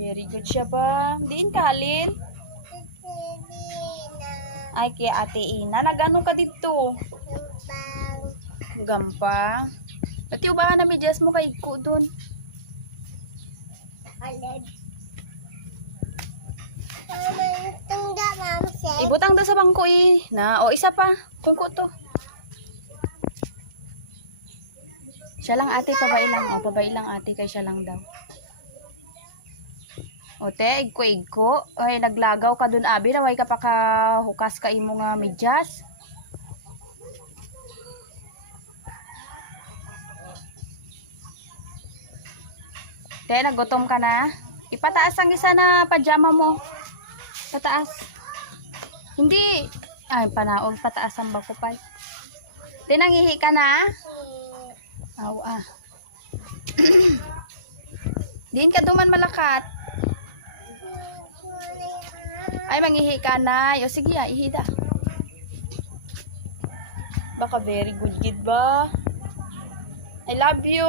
Very good siya ba? Diin kalin? Ay, kaya ate Ina. Nagano ka dito? Gampang. Pati ubahan na medyas mo kay ko dun. Ibutang daw sa bangko eh. Na, o isa pa. Kungko to. Siya lang ate, pabay lang. O, pabay lang ate, kay siya lang daw. O te, igko-igko. Ay, naglagaw ka dun abi. Naway ka pa hukas ka imo nga medyas. Te, nagutom ka na? Ipataas ang isa na pajama mo. Pataas. Hindi. Ay, panaog. Pataas ang bakupay. Te, nangihi ka na? Aw, ah. Diin ka duman malakat. Ay, mangihi ka na. O, sige, ihi da. Baka very good kid ba? I love you.